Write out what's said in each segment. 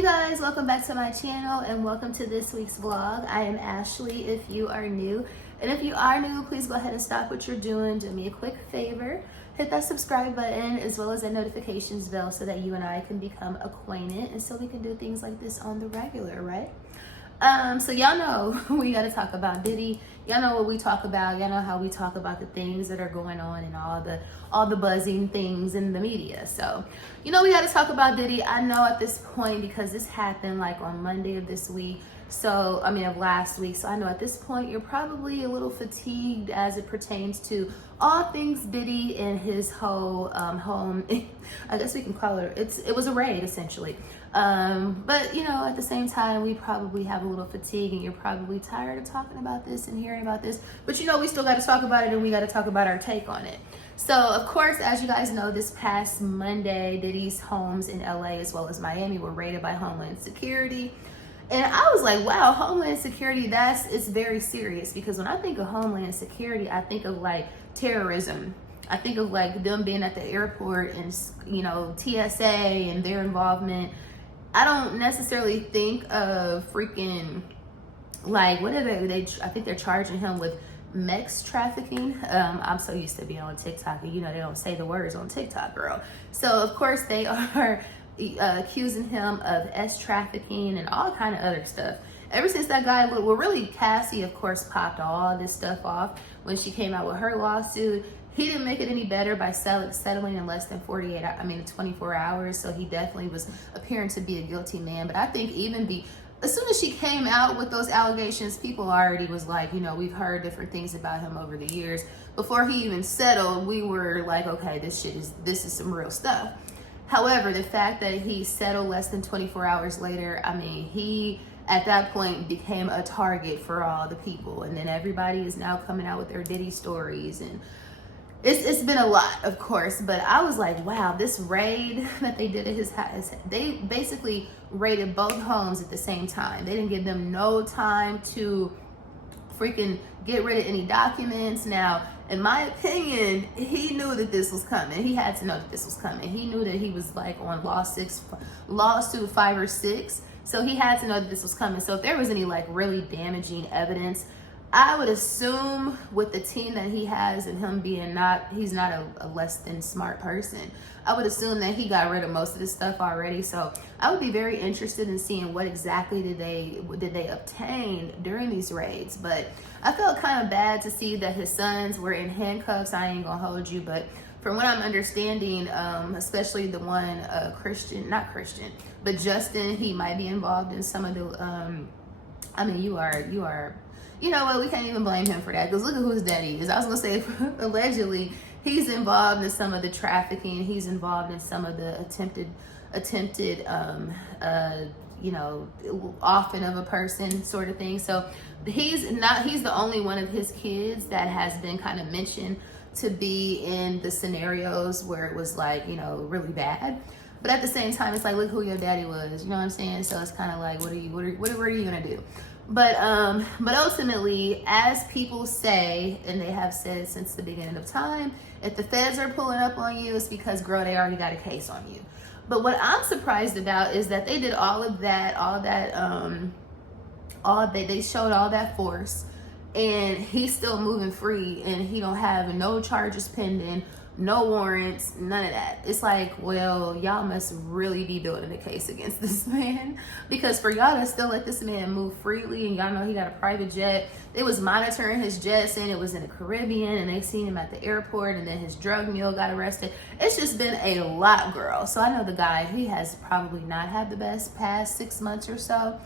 Hey guys, welcome back to my channel and welcome to this week's vlog. I am Ashley if you are new. And if you are new, please go ahead and stop what you're doing. Do me a quick favor. Hit that subscribe button as well as that notifications bell so that you and I can become acquainted and so we can do things like this on the regular, right? So y'all know we got to talk about Diddy. Y'all know what we talk about. Y'all know how we talk about the things that are going on and all the buzzing things in the media. So, you know, we got to talk about Diddy. I know at this point, because this happened like on Monday of this week. So, I mean, of last week. So I know at this point, you're probably a little fatigued as it pertains to all things Diddy and his whole home. I guess we can call it, it was a raid essentially. But you know, at the same time, we probably have a little fatigue and you're probably tired of talking about this and hearing about this, but you know, we still got to talk about it and we got to talk about our take on it. So of course, as you guys know, this past Monday, Diddy's homes in LA as well as Miami were raided by Homeland Security. And I was like, wow, Homeland Security, it's very serious, because when I think of Homeland Security, I think of like terrorism. I think of like them being at the airport and, you know, TSA and their involvement. I don't necessarily think of freaking, like, what are they I think they're charging him with sex trafficking. I'm so used to being on TikTok, and you know, they don't say the words on TikTok, girl. So of course they are accusing him of trafficking and all kind of other stuff. Ever since that guy, well, really Cassie, of course, popped all this stuff off when she came out with her lawsuit. He didn't make it any better by settling in less than 24 hours. So he definitely was appearing to be a guilty man. But I think as soon as she came out with those allegations, people already was like, you know, we've heard different things about him over the years. Before he even settled, we were like, okay, this is some real stuff. However, the fact that he settled less than 24 hours later, I mean, he at that point became a target for all the people. And then everybody is now coming out with their Diddy stories, and it's been a lot, of course. But I was like, wow, this raid that they did at his house, they basically raided both homes at the same time. They didn't give them no time to freaking get rid of any documents. Now, in my opinion, he knew that this was coming. He had to know that this was coming. He knew that he was like on lawsuit 5 or 6. So he had to know that this was coming. So if there was any like really damaging evidence, I would assume with the team that he has and him being he's not a less than smart person, I would assume that he got rid of most of this stuff already. So I would be very interested in seeing what exactly did they obtain during these raids. But I felt kind of bad to see that his sons were in handcuffs. I ain't gonna hold you, but from what I'm understanding, especially the one not Christian, but Justin, he might be involved in some of the, I mean, you know what, we can't even blame him for that, because look at who his daddy is. I was gonna say, allegedly, he's involved in some of the trafficking. He's involved in some of the attempted, you know, offing of a person sort of thing. So he's the only one of his kids that has been kind of mentioned to be in the scenarios where it was like, you know, really bad. But at the same time, it's like, look who your daddy was, you know what I'm saying? So it's kind of like, what are you gonna do? But ultimately, as people say, and they have said since the beginning of time, if the feds are pulling up on you, it's because, girl, they already got a case on you. But what I'm surprised about is that they did they showed all that force, and he's still moving free, and he don't have no charges pending, no warrants, none of that. It's like, well, y'all must really be building a case against this man, because for y'all to still let this man move freely, and y'all know he got a private jet. They was monitoring his jet, saying it was in the Caribbean, and they seen him at the airport, and then his drug mule got arrested. It's just been a lot, girl. So I know the guy, he has probably not had the best past 6 months or so.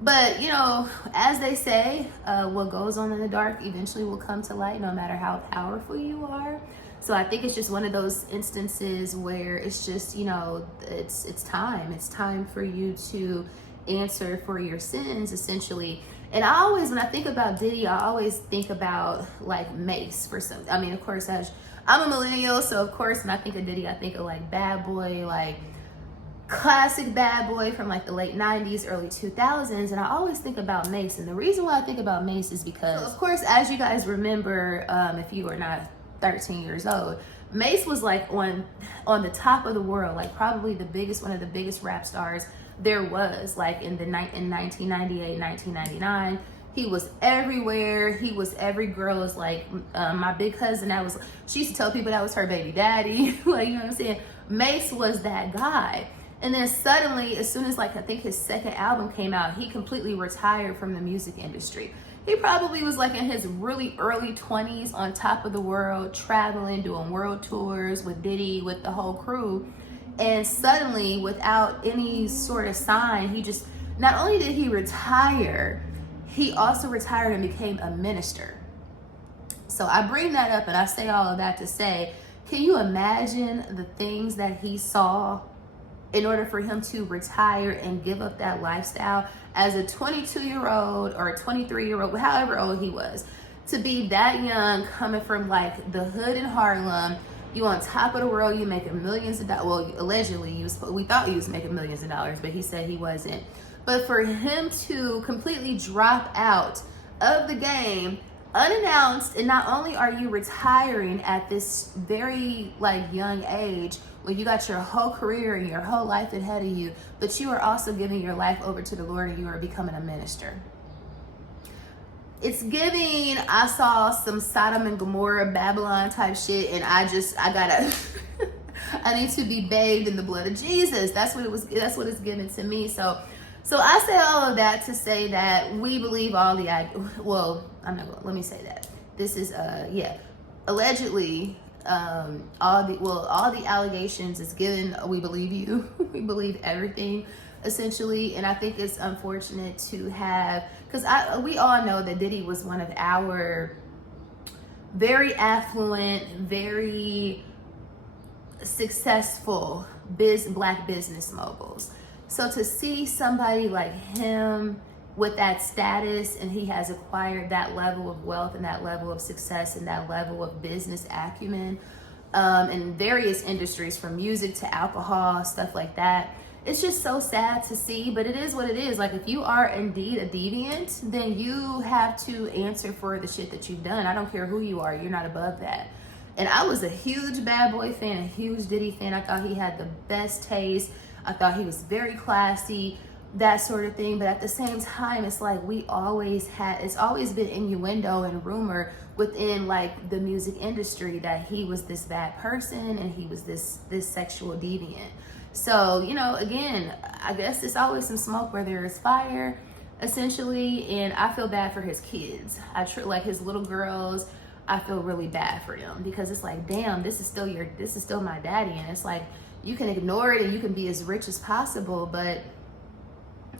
But, you know, as they say, what goes on in the dark eventually will come to light, no matter how powerful you are. So I think it's just one of those instances where it's just, you know, it's time. It's time for you to answer for your sins, essentially. And I always, when I think about Diddy, I always think about like Mace for some. I mean, of course, I'm a millennial, so of course, when I think of Diddy, I think of like Bad Boy, like classic Bad Boy from like the late 90s, early 2000s. And I always think about Mace. And the reason why I think about Mace is because, of course, as you guys remember, if you are not 13 years old. Mase was like on the top of the world, like probably one of the biggest rap stars there was, like in 1998, 1999. He was everywhere. He was every girl's, like, my big cousin, she used to tell people that was her baby daddy. Like, you know what I'm saying? Mase was that guy. And then suddenly, as soon as, like, I think his second album came out, he completely retired from the music industry. He probably was like in his really early 20s, on top of the world, traveling, doing world tours with Diddy, with the whole crew. And suddenly, without any sort of sign, not only did he retire, he also retired and became a minister. So I bring that up and I say all of that to say, can you imagine the things that he saw in order for him to retire and give up that lifestyle as a 22-year-old or a 23-year-old, however old he was, to be that young, coming from like the hood in Harlem? You on top of the world, you making millions of dollars. Well, allegedly, we thought he was making millions of dollars, but he said he wasn't. But for him to completely drop out of the game unannounced, and not only are you retiring at this very like young age, when you got your whole career and your whole life ahead of you, but you are also giving your life over to the Lord and you are becoming a minister. It's giving, I saw some Sodom and Gomorrah, Babylon type shit, and I gotta, I need to be bathed in the blood of Jesus. That's what it's giving to me. So I say all of that to say that we believe all the, let me say that. This is, allegedly, all the allegations is given. We believe you. We believe everything, essentially. And I think it's unfortunate to have, because we all know that Diddy was one of our very affluent, very successful black business moguls. So to see somebody like him with that status, and he has acquired that level of wealth and that level of success and that level of business acumen in various industries, from music to alcohol, stuff like that. It's just so sad to see, but it is what it is. Like, if you are indeed a deviant, then you have to answer for the shit that you've done. I don't care who you are, you're not above that. And I was a huge Bad Boy fan, a huge Diddy fan. I thought he had the best taste. I thought he was very classy, that sort of thing. But at the same time, it's like it's always been innuendo and rumor within like the music industry that he was this bad person and he was this sexual deviant. So, again, I guess it's always some smoke where there is fire, essentially. And I feel bad for his kids. Like his little girls, I feel really bad for them, because it's like, damn, this is still my daddy. And it's like, you can ignore it and you can be as rich as possible, but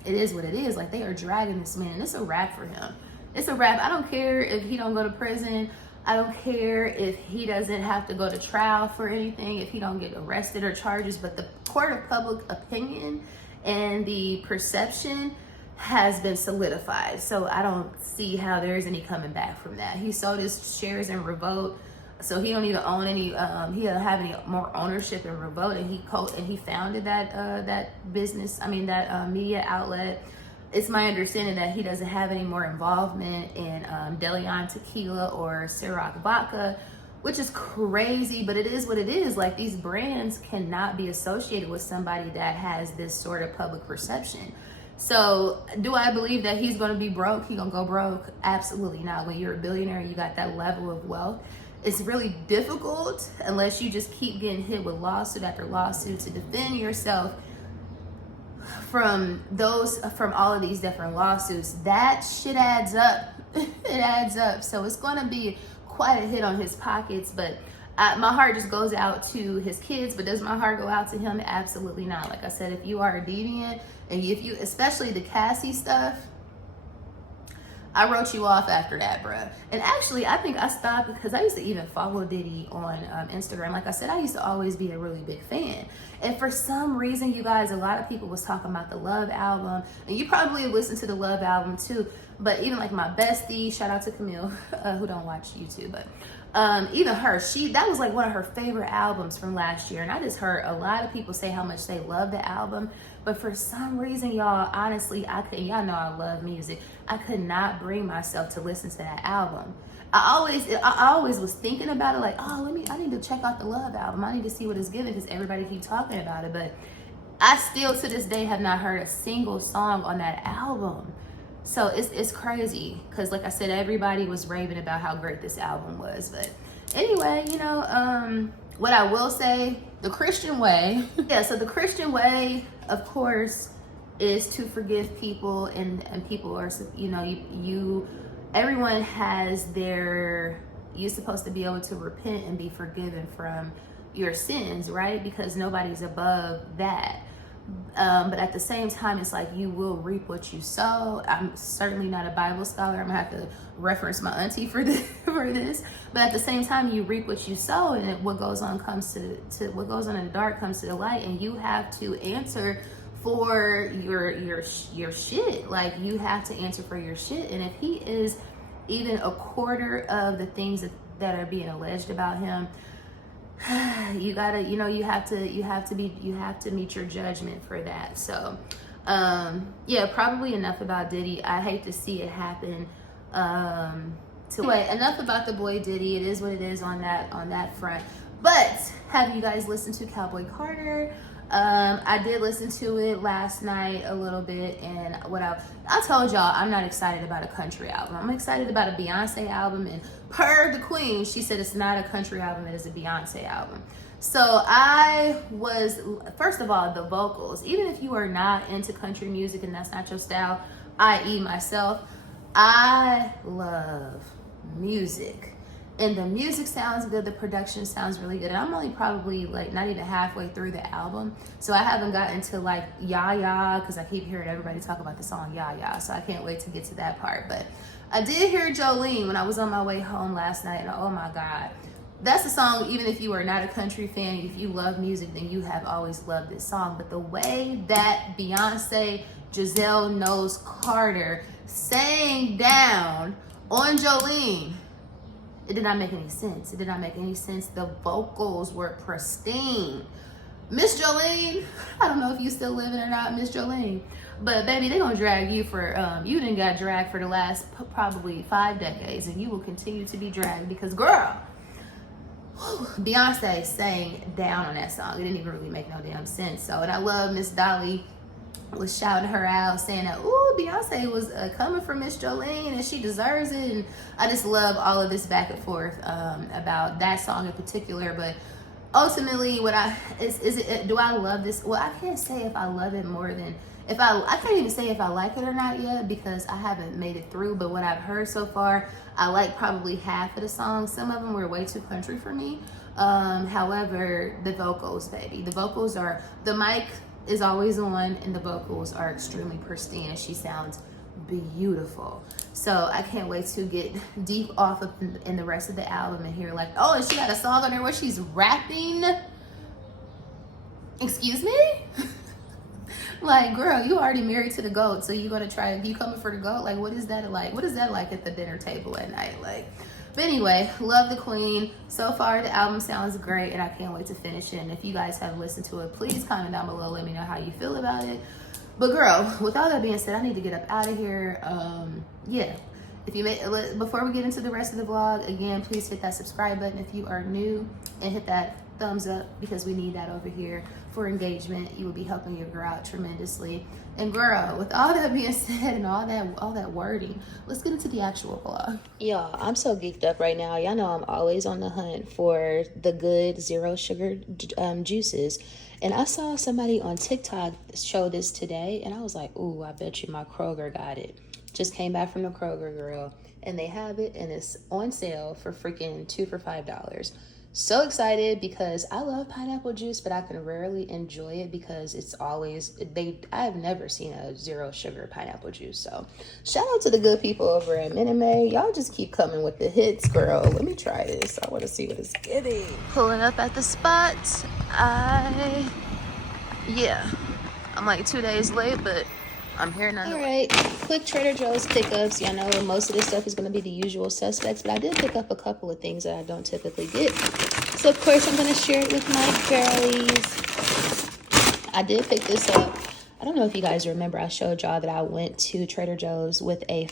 it is what it is. Like, they are dragging this man, and it's a wrap for him. It's a wrap. I don't care if he don't go to prison. I don't care if he doesn't have to go to trial for anything, if he don't get arrested or charges, but the court of public opinion and the perception has been solidified. So I don't see how there's any coming back from that. He sold his shares in Revolt, so he don't even own any, he don't have any more ownership in Revolt, and he founded that business, that media outlet. It's my understanding that he doesn't have any more involvement in DeLeon Tequila or Ciroc Vodka, which is crazy, but it is what it is. Like, these brands cannot be associated with somebody that has this sort of public perception. So do I believe that he's going to be broke? He's going to go broke? Absolutely not. When you're a billionaire, you got that level of wealth. It's really difficult, unless you just keep getting hit with lawsuit after lawsuit, to defend yourself from all of these different lawsuits. That shit adds up. It adds up. So it's going to be quite a hit on his pockets, but my heart just goes out to his kids. But does my heart go out to him? Absolutely not. Like I said, if you are a deviant, and especially the Cassie stuff, I wrote you off after that, bruh. And actually, I think I stopped, because I used to even follow Diddy on Instagram. Like I said, I used to always be a really big fan. And for some reason, you guys, a lot of people was talking about the Love album. And you probably listened to the Love album too. But even like my bestie, shout out to Camille, who don't watch YouTube, but even her, that was like one of her favorite albums from last year. And I just heard a lot of people say how much they love the album. But for some reason, y'all, honestly, y'all know I love music. I could not bring myself to listen to that album. I always was thinking about it, like, oh, I need to check out the Love album. I need to see what it's giving because everybody keep talking about it. But I still to this day have not heard a single song on that album. So it's crazy because, like I said, everybody was raving about how great this album was. But anyway, you know, what I will say, the Christian way, yeah. So the Christian way, of course, is to forgive people, and people are, you know, everyone has their, you're supposed to be able to repent and be forgiven from your sins, right? Because nobody's above that. But at the same time, it's like you will reap what you sow. I'm certainly not a Bible scholar. I'm gonna have to reference my auntie for this. But at the same time, you reap what you sow, and what goes on comes to what goes on in the dark comes to the light, and you have to answer for your shit. Like, you have to answer for your shit. And if he is even a quarter of the things that are being alleged about him, you gotta, you know, you have to meet your judgment for that. So yeah, probably enough about Diddy. I hate to see it happen. Anyway, enough about the boy Diddy. It is what it is on that front. But have you guys listened to Cowboy Carter? I did listen to it last night a little bit, and what I told y'all, I'm not excited about a country album. I'm excited about a Beyonce album, and per the queen, she said it's not a country album, it is a Beyonce album. So I was, first of all, the vocals, even if you are not into country music and that's not your style, i.e. myself, I love music. And the music sounds good, the production sounds really good. And I'm only probably like not even halfway through the album. So I haven't gotten to like Ya Ya, because I keep hearing everybody talk about the song Ya Ya. So I can't wait to get to that part. But I did hear Jolene when I was on my way home last night, and oh my God. That's a song, even if you are not a country fan, if you love music, then you have always loved this song. But the way that Beyonce, Giselle Knowles Carter sang down on Jolene, it did not make any sense. It did not make any sense. The vocals were pristine. Miss Jolene, I don't know if you still living or not, Miss Jolene, but baby, they gonna drag you for, you done got dragged for the last probably 5 decades, and you will continue to be dragged because, girl, Beyonce sang down on that song. It didn't even really make no damn sense. So, and I love Miss Dolly was shouting her out, saying that, ooh, Beyonce was coming for Miss Jolene and she deserves it. And I just love all of this back and forth about that song in particular. But ultimately, do I love this? Well, I can't say if I love it more than I can't even say if I like it or not yet, because I haven't made it through. But what I've heard so far, I like probably half of the songs. Some of them were way too country for me. However, the vocals, baby, the mic is always on, and the vocals are extremely pristine, and she sounds beautiful. So I can't wait to get deep off of in the rest of the album and hear like, oh, and she got a song on there where she's rapping. Excuse me? Like, girl, you already married to the GOAT, so you coming for the GOAT? Like, what is that like? What is that like at the dinner table at night? Like, but anyway, love the queen. So far, the album sounds great, and I can't wait to finish it. And if you guys have listened to it, please comment down below. Let me know how you feel about it. But girl, with all that being said, I need to get up out of here. Yeah. Before we get into the rest of the vlog, again, please hit that subscribe button if you are new, and hit that thumbs up, because we need that over here for engagement. You will be helping your girl out tremendously. And girl, with all that being said and all that wording, let's get into the actual vlog. Y'all, I'm so geeked up right now. Y'all know I'm always on the hunt for the good zero sugar juices. And I saw somebody on TikTok show this today, and I was like, ooh, I bet you my Kroger got it. Just came back from the Kroger, girl, and they have it, and it's on sale for freaking 2 for $5. So excited, because I love pineapple juice, but I can rarely enjoy it because it's always, I've never seen a zero sugar pineapple juice. So shout out to the good people over at Minute Maid. Y'all just keep coming with the hits, girl. Let me try this. I want to see what it's getting. Pulling up at the spot. Yeah, I'm like 2 days late, but I'm here now. All right, quick Trader Joe's pickups. Y'all know most of this stuff is going to be the usual suspects, but I did pick up a couple of things that I don't typically get. So, of course, I'm going to share it with my girlies. I did pick this up. I don't know if you guys remember, I showed y'all that I went to Trader Joe's with a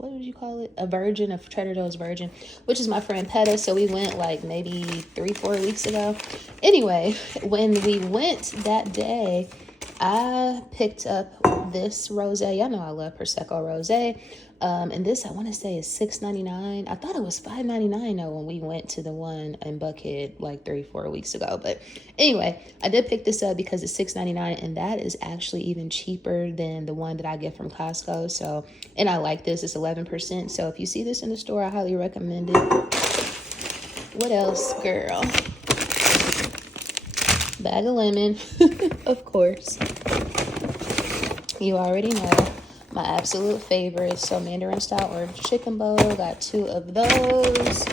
what would you call it? A virgin, a Trader Joe's virgin, which is my friend Petta. So we went like maybe 3-4 weeks ago. Anyway, when we went that day, I picked up this rosé. Y'all know I love Prosecco rosé. And this, I want to say, is $6.99. I thought it was $5.99 though when we went to the one in Buckhead like 3-4 weeks ago. But anyway, I did pick this up because it's $6.99, and that is actually even cheaper than the one that I get from Costco. So, and I like this. It's 11%. So if you see this in the store, I highly recommend it. What else, girl? Bag of lemon, of course. You already know. My absolute favorite. So Mandarin style orange chicken bowl. Got 2 of those.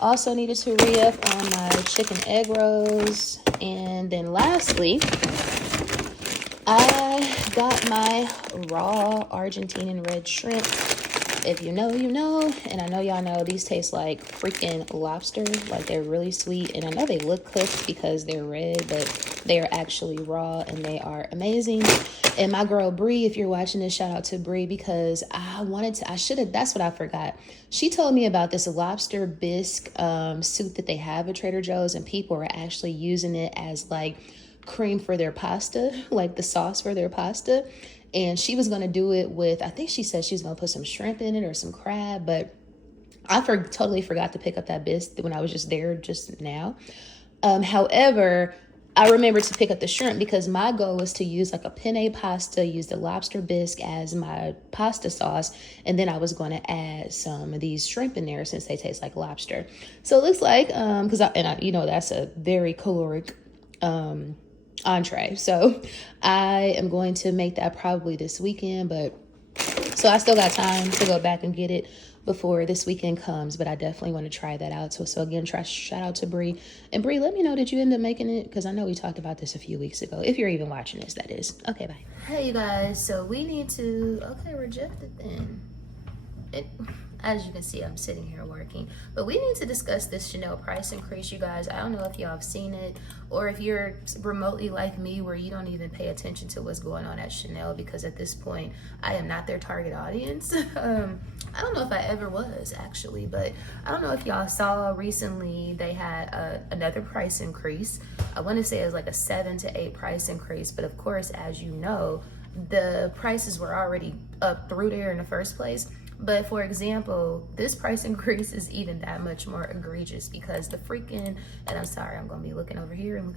Also needed to re-up on my chicken egg rolls. And then lastly, I got my raw Argentinian red shrimp. If you know, you know. And I know y'all know these taste like freaking lobster. Like, they're really sweet. And I know they look cooked because they're red, but they are actually raw and they are amazing. And my girl Bree, if you're watching this, shout out to Bree, because that's what I forgot. She told me about this lobster bisque soup that they have at Trader Joe's, and people are actually using it as like cream for their pasta, like the sauce for their pasta. And she was going to do it with, I think she said she was going to put some shrimp in it or some crab, but I totally forgot to pick up that bisque when I was just there just now. However, I remembered to pick up the shrimp because my goal was to use like a penne pasta, use the lobster bisque as my pasta sauce, and then I was going to add some of these shrimp in there since they taste like lobster. So it looks like, you know, that's a very caloric entree. So I am going to make that probably this weekend, but so I still got time to go back and get it before this weekend comes, but I definitely want to try that out. So again, shout out to Bree. And Bree, let me know, did you end up making it? Because I know we talked about this a few weeks ago. If you're even watching this, that is. Okay, bye. Hey, you guys. So we need to, reject it then. As you can see, I'm sitting here working, but we need to discuss this Chanel price increase, you guys. I don't know if y'all have seen it, or if you're remotely like me where you don't even pay attention to what's going on at Chanel, because at this point I am not their target audience. I don't know if I ever was, actually, but I don't know if y'all saw recently they had another price increase. I want to say it was like a 7 to 8 price increase, but of course, as you know, the prices were already up through there in the first place. But for example, this price increase is even that much more egregious because the freaking, and I'm sorry, I'm going to be looking over here and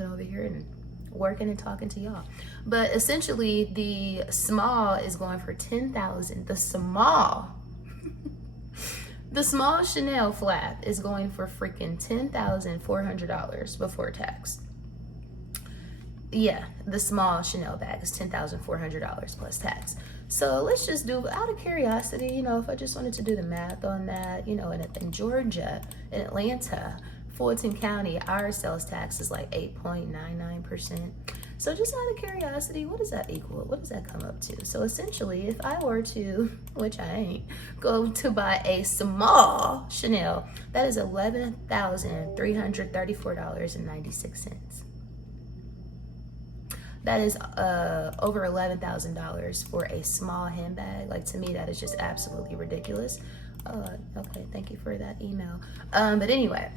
working and talking to y'all. But essentially, the small is going for $10,000. The small Chanel flap is going for freaking $10,400 before tax. Yeah, the small Chanel bag is $10,400 plus tax. So let's just do, out of curiosity, you know, if I just wanted to do the math on that, you know, in Georgia, in Atlanta, Fulton County, our sales tax is like 8.99%. So just out of curiosity, what does that equal? What does that come up to? So essentially, if I were to, which I ain't, go to buy a small Chanel, that is $11,334.96. That is over $11,000 for a small handbag. Like, to me, that is just absolutely ridiculous. Okay, thank you for that email. But anyway,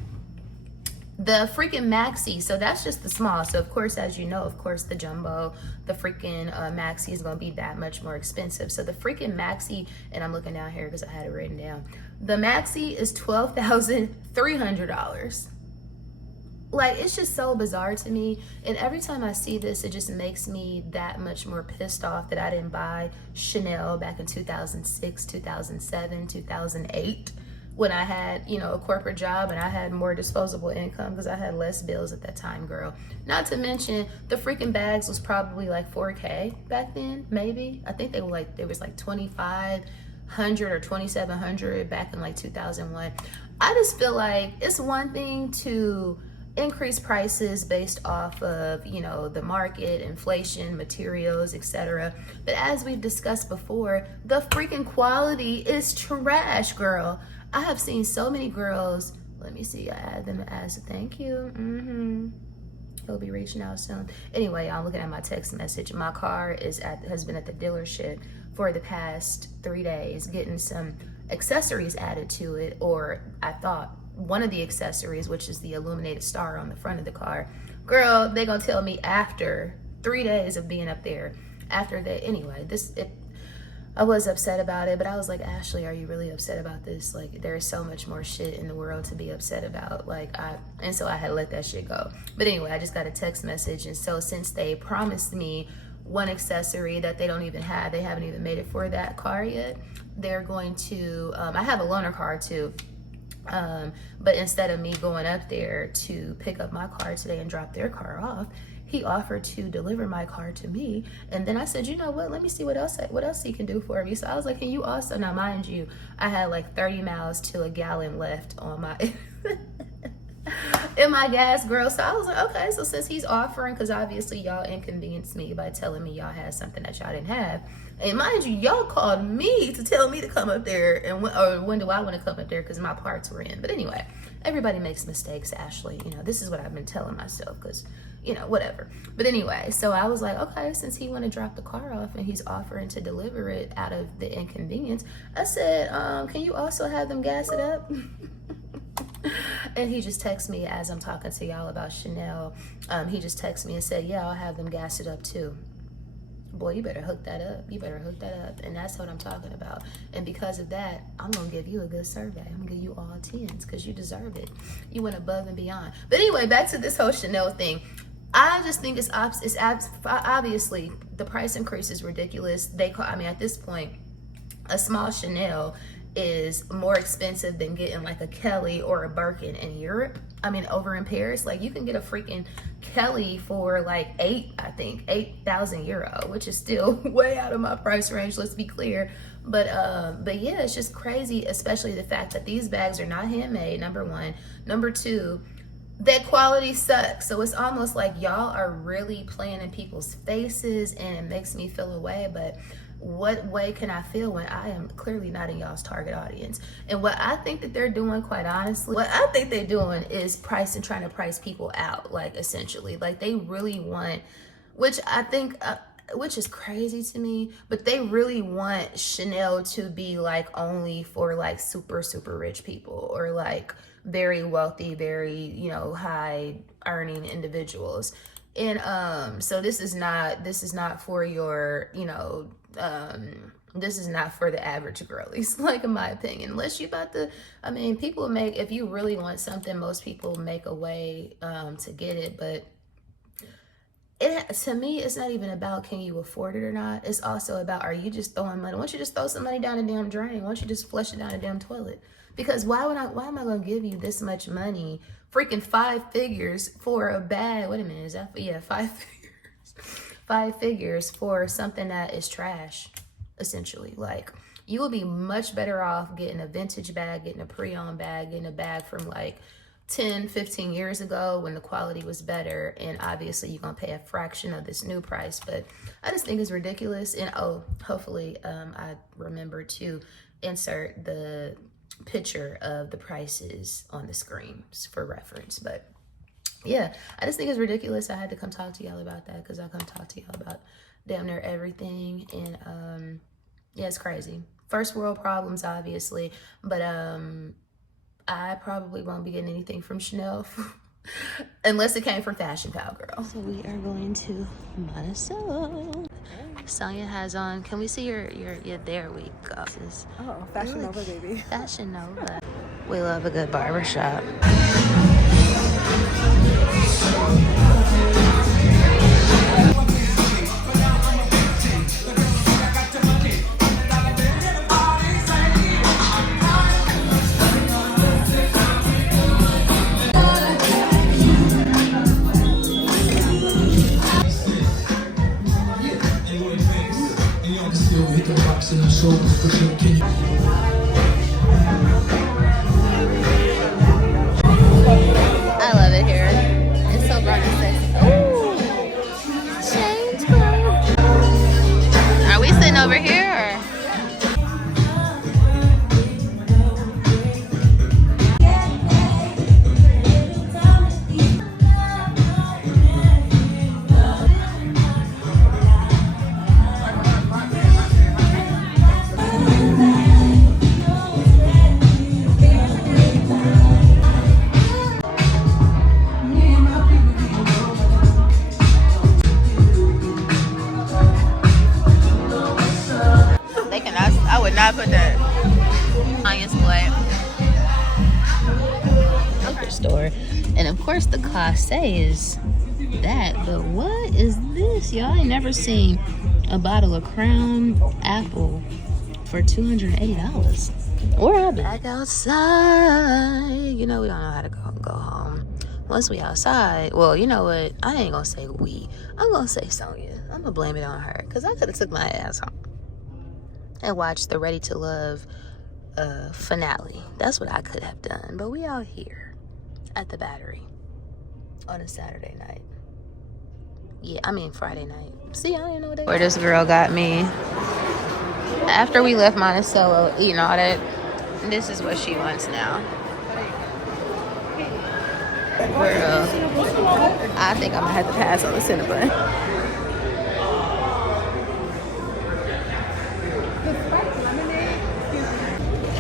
the freaking maxi, so that's just the small. So of course, as you know, of course, the jumbo, the freaking maxi is gonna be that much more expensive. So the freaking maxi, and I'm looking down here because I had it written down. The maxi is $12,300. Like, it's just so bizarre to me, and every time I see this, it just makes me that much more pissed off that I didn't buy Chanel back in 2006, 2007, 2008, when I had, you know, a corporate job and I had more disposable income because I had less bills at that time, girl. Not to mention, the freaking bags was probably like $4K back then, maybe. I think they were like, it was like $2,500 or $2,700 back in like 2001. I just feel like it's one thing to increase prices based off of, you know, the market, inflation, materials, etc. But as we've discussed before, the freaking quality is trash, girl. I have seen so many girls, let me see, I add them as a thank you. He'll be reaching out soon. Anyway, I'm looking at my text message. My car has been at the dealership for the past 3 days getting some accessories added to it, or I thought one of the accessories, which is the illuminated star on the front of the car. Girl, they gonna tell me after 3 days of being up there, after that. Anyway, I was upset about it, but I was like, Ashley, are you really upset about this? Like, there is so much more shit in the world to be upset about. And so I had let that shit go. But anyway, I just got a text message. And so since they promised me one accessory that they don't even have, they haven't even made it for that car yet, they're going to, I have a loaner car too. But instead of me going up there to pick up my car today and drop their car off, he offered to deliver my car to me. And then I said, you know what, let me see what else he can do for me. So I was like, can you also, now mind you, I had like 30 miles to a gallon left on my in my gas, girl. So I was like, okay, so since he's offering, because obviously y'all inconvenienced me by telling me y'all had something that y'all didn't have. And mind you, y'all called me to tell me to come up there, and when do I want to come up there, because my parts were in. But anyway, everybody makes mistakes, Ashley. You know, this is what I've been telling myself, because, you know, whatever. But anyway, so I was like, okay, since he want to drop the car off and he's offering to deliver it out of the inconvenience, I said, can you also have them gas it up? And he just texted me as I'm talking to y'all about Chanel. He just texted me and said, yeah, I'll have them gas it up too. Boy, you better hook that up. You better hook that up. And that's what I'm talking about. And because of that, I'm going to give you a good survey. I'm going to give you all 10s because you deserve it. You went above and beyond. But anyway, back to this whole Chanel thing. I just think it's obviously the price increase is ridiculous. At this point, a small Chanel is more expensive than getting like a Kelly or a Birkin in Europe. Over in Paris, like you can get a freaking Kelly for like 8,000 euro, which is still way out of my price range, let's be clear. But yeah, it's just crazy, especially the fact that these bags are not handmade, number one. Number two, that quality sucks. So it's almost like y'all are really playing in people's faces, and it makes me feel a way. But what way can I feel when I am clearly not in y'all's target audience? And what I think that they're doing, quite honestly, what I think they're doing is trying to price people out, like essentially. Like they really want, which I think, which is crazy to me, but they really want Chanel to be like only for like super, super rich people, or like very wealthy, very, you know, high earning individuals. And so this is not for your, you know, this is not for the average girlies, like in my opinion. Unless you about to, people make, if you really want something, most people make a way to get it. But to me, it's not even about can you afford it or not. It's also about, are you just throwing money? Why don't you just throw some money down a damn drain? Why don't you just flush it down a damn toilet? Because why am I going to give you this much money, freaking 5 figures for a bag? Wait a minute, is that, yeah, 5 figures. 5 figures for something that is trash, essentially. Like, you will be much better off getting a vintage bag, getting a pre-owned bag, getting a bag from like 10, 15 years ago when the quality was better. And obviously you're going to pay a fraction of this new price. But I just think it's ridiculous. And hopefully I remember to insert the picture of the prices on the screen for reference. But yeah, I just think it's ridiculous. I had to come talk to y'all about that because I come talk to y'all about damn near everything. And yeah, it's crazy. First world problems, obviously. But I probably won't be getting anything from Chanel unless it came from Fashion Pal Girl. So we are going to Monticello. Sonia has on, can we see your there we go. Oh, Fashion Nova, baby. Fashion Nova. We love a good barbershop. I love it here. It's so bright and sexy. Ooh, change clothes. Are we sitting over here or? course, the classe is that, but what is this? Y'all ain't never seen a bottle of Crown Apple for $280. Where I been? Back outside. You know we don't know how to go home. Once we outside, well, you know what? I ain't gonna say we. I'm gonna say Sonya. I'm gonna blame it on her, because I could have took my ass home and watched the Ready to Love finale. That's what I could have done. But we out here at the Battery on a Saturday night. Yeah, I mean Friday night. See, I don't even know what where this girl got me. After we left Monticello eating all that, this is what she wants now. Girl, I think I'm gonna have to pass on the Cinnabon.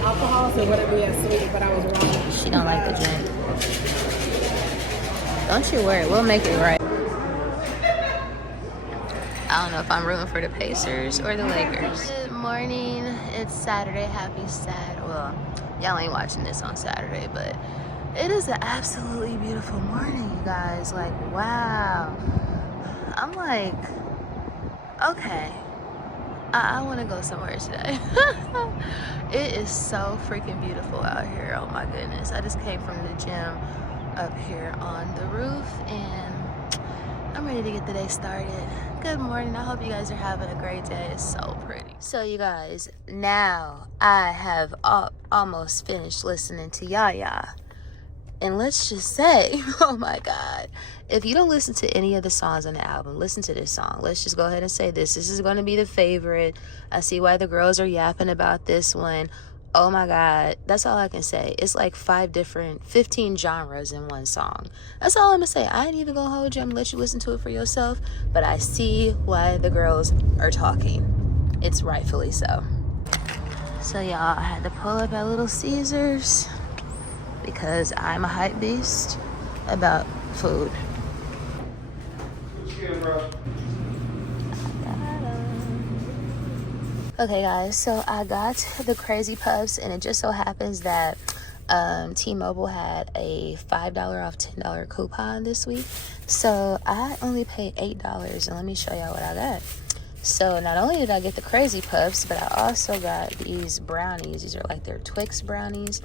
Alcohol, so whatever we have sweet, but I was wrong. She don't like the drink. Don't you worry, we'll make it right. I don't know if I'm rooting for the Pacers or the Lakers. Good morning. It's Saturday. Happy Sat. Well, y'all ain't watching this on Saturday, but it is an absolutely beautiful morning, you guys. Like, wow. I'm like, okay. I want to go somewhere today. It is so freaking beautiful out here. Oh my goodness. I just came from the gym up here on the roof, and I'm ready to get the day started. Good morning. I hope you guys are having a great day. It's so pretty. So you guys, now I have almost finished listening to Yaya. And let's just say, oh my God, if you don't listen to any of the songs on the album, listen to this song. Let's just go ahead and say this. This is going to be the favorite. I see why the girls are yapping about this one. Oh my God, that's all I can say. It's like 15 genres in one song. That's all I'm gonna say. I ain't even gonna hold you. I'm gonna let you listen to it for yourself. But I see why the girls are talking. It's rightfully so. So y'all, I had to pull up at Little Caesars because I'm a hype beast about food. Okay guys, so I got the Crazy Puffs, and it just so happens that T-Mobile had a $5 off $10 coupon this week. So I only paid $8, and let me show y'all what I got. So not only did I get the Crazy Puffs, but I also got these brownies. These are like their Twix brownies.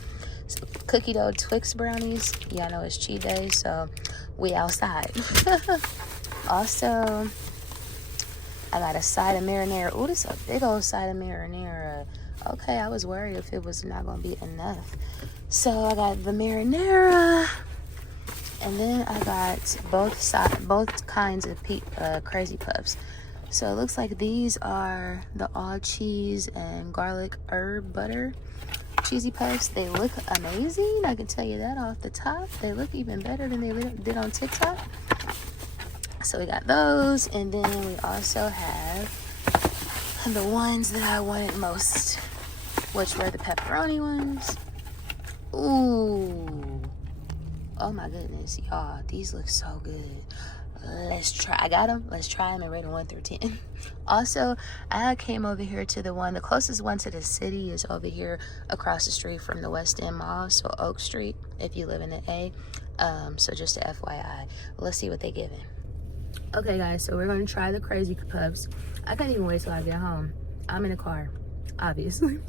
So cookie dough Twix brownies. Y'all know it's cheat day, so we outside. Also, I got a side of marinara. Ooh, this is a big old side of marinara. Okay, I was worried if it was not going to be enough. So I got the marinara. And then I got both kinds of Crazy Puffs. So it looks like these are the all cheese and garlic herb butter cheesy puffs. They look amazing. I can tell you that off the top. They look even better than they did on TikTok. So we got those, and then we also have the ones that I wanted most, which were the pepperoni ones. Ooh, oh my goodness, y'all, these look so good. Let's try. I got them. Let's try them and rate them 1 through 10. Also, I came over here to the closest one to the city is over here across the street from the West End Mall, so Oak Street, if you live in the A. So just a FYI, let's see what they giving. Okay guys, so we're gonna try the Crazy Puffs. I can't even wait till I get home. I'm in the car, obviously.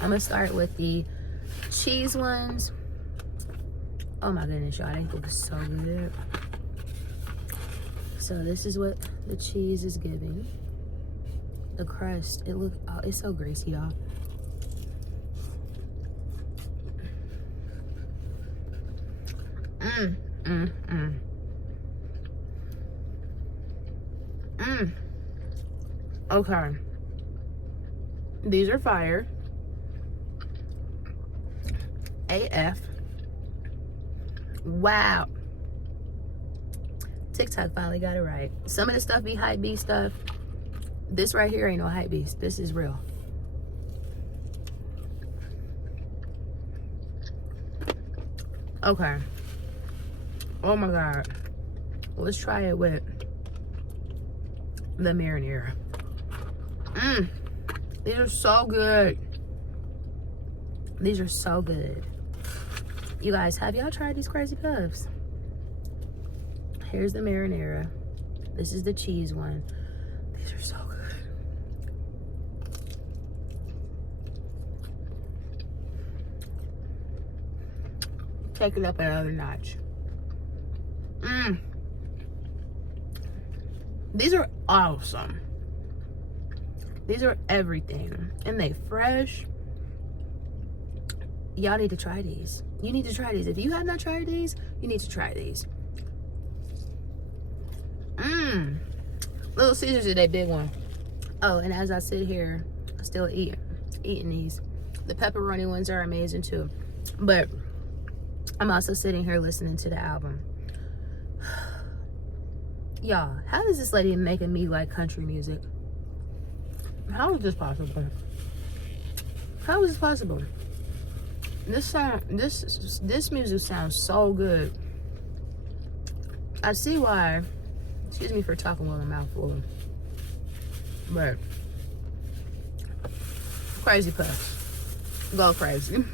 I'm gonna start with the cheese ones. Oh my goodness, y'all, they look so good. So this is what the cheese is giving. The crust, it's so greasy, y'all. Okay. These are fire. AF. Wow. TikTok finally got it right. Some of the stuff be hype beast stuff. This right here ain't no hype beast. This is real. Okay. Oh my God. Let's try it with the marinara. These are so good. These are so good. You guys, have y'all tried these crazy puffs? Here's the marinara. This is the cheese one. These are so good. Take it up another notch. These are awesome. These are everything. And they fresh. Y'all need to try these. You need to try these. If you have not tried these, you need to try these. Little Caesars is a big one. Oh, and as I sit here, I still eating these. The pepperoni ones are amazing too. But I'm also sitting here listening to the album. Y'all, how is this lady making me like country music? How is this possible? How is this possible? This music sounds so good. I see why. Excuse me for talking with a mouthful. But crazy puffs. Go crazy.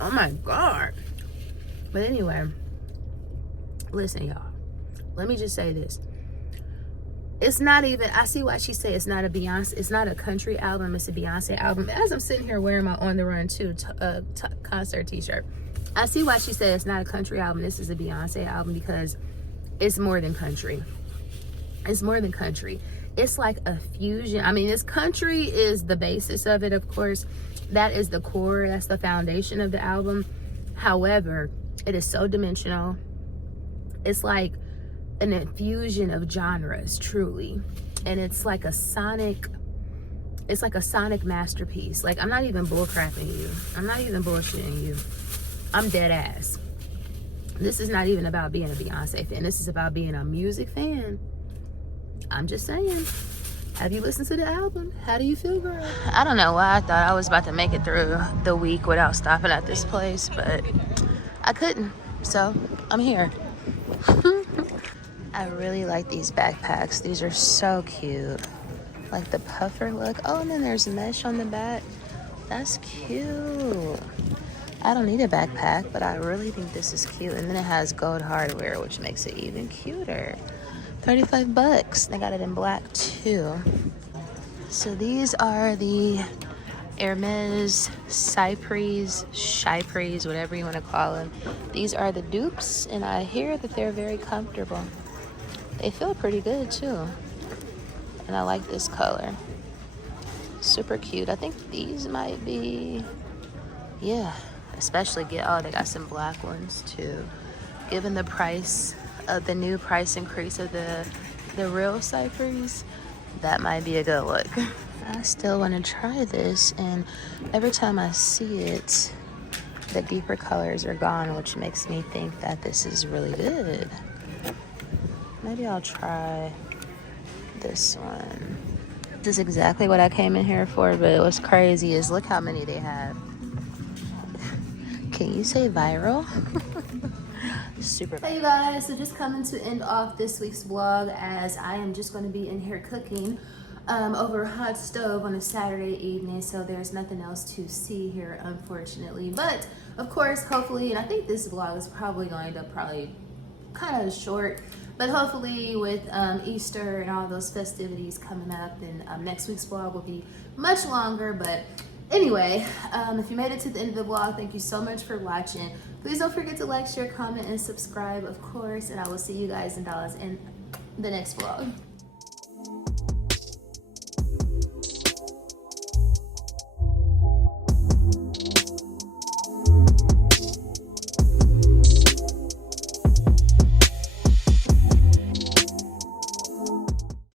Oh my God. But anyway, listen, y'all. Let me just say this. It's not even, I see why she said it's not a Beyonce, it's not a country album, it's a Beyonce album. As I'm sitting here wearing my On The Run 2 concert t-shirt, I see why she said it's not a country album, this is a Beyonce album, because it's more than country. It's more than country. It's like a fusion. I mean, this country is the basis of it, of course. That is the core, that's the foundation of the album. However, it is so dimensional. It's like an infusion of genres, truly. And it's like a sonic masterpiece. Like, I'm not even bullcrapping you. I'm not even bullshitting you. I'm dead ass. This is not even about being a Beyonce fan. This is about being a music fan. I'm just saying. Have you listened to the album? How do you feel, girl? I don't know why I thought I was about to make it through the week without stopping at this place, but I couldn't. So, I'm here. I really like these backpacks. These are so cute. Like the puffer look. Oh, and then there's mesh on the back. That's cute. I don't need a backpack, but I really think this is cute. And then it has gold hardware, which makes it even cuter. 35 bucks. They got it in black too. So these are the Hermes Cypres, whatever you want to call them. These are the dupes, and I hear that they're very comfortable. They feel pretty good too. And I like this color. Super cute. I think these might be, yeah, especially they got some black ones too. Given the price of the new price increase of the real Cypres, that might be a good look. I still want to try this, and every time I see it, the deeper colors are gone, which makes me think that this is really good. Maybe I'll try this one. This is exactly what I came in here for, but what's crazy is look how many they have. Can you say viral? Super. Hey you guys, so just coming to end off this week's vlog, as I am just going to be in here cooking over a hot stove on a Saturday evening, so there's nothing else to see here, unfortunately. But of course, hopefully, and I think this vlog is probably going to kind of short, but hopefully with Easter and all those festivities coming up, then next week's vlog will be much longer. But anyway, if you made it to the end of the vlog, thank you so much for watching. Please don't forget to like, share, comment, and subscribe, of course, and I will see you guys in the next vlog.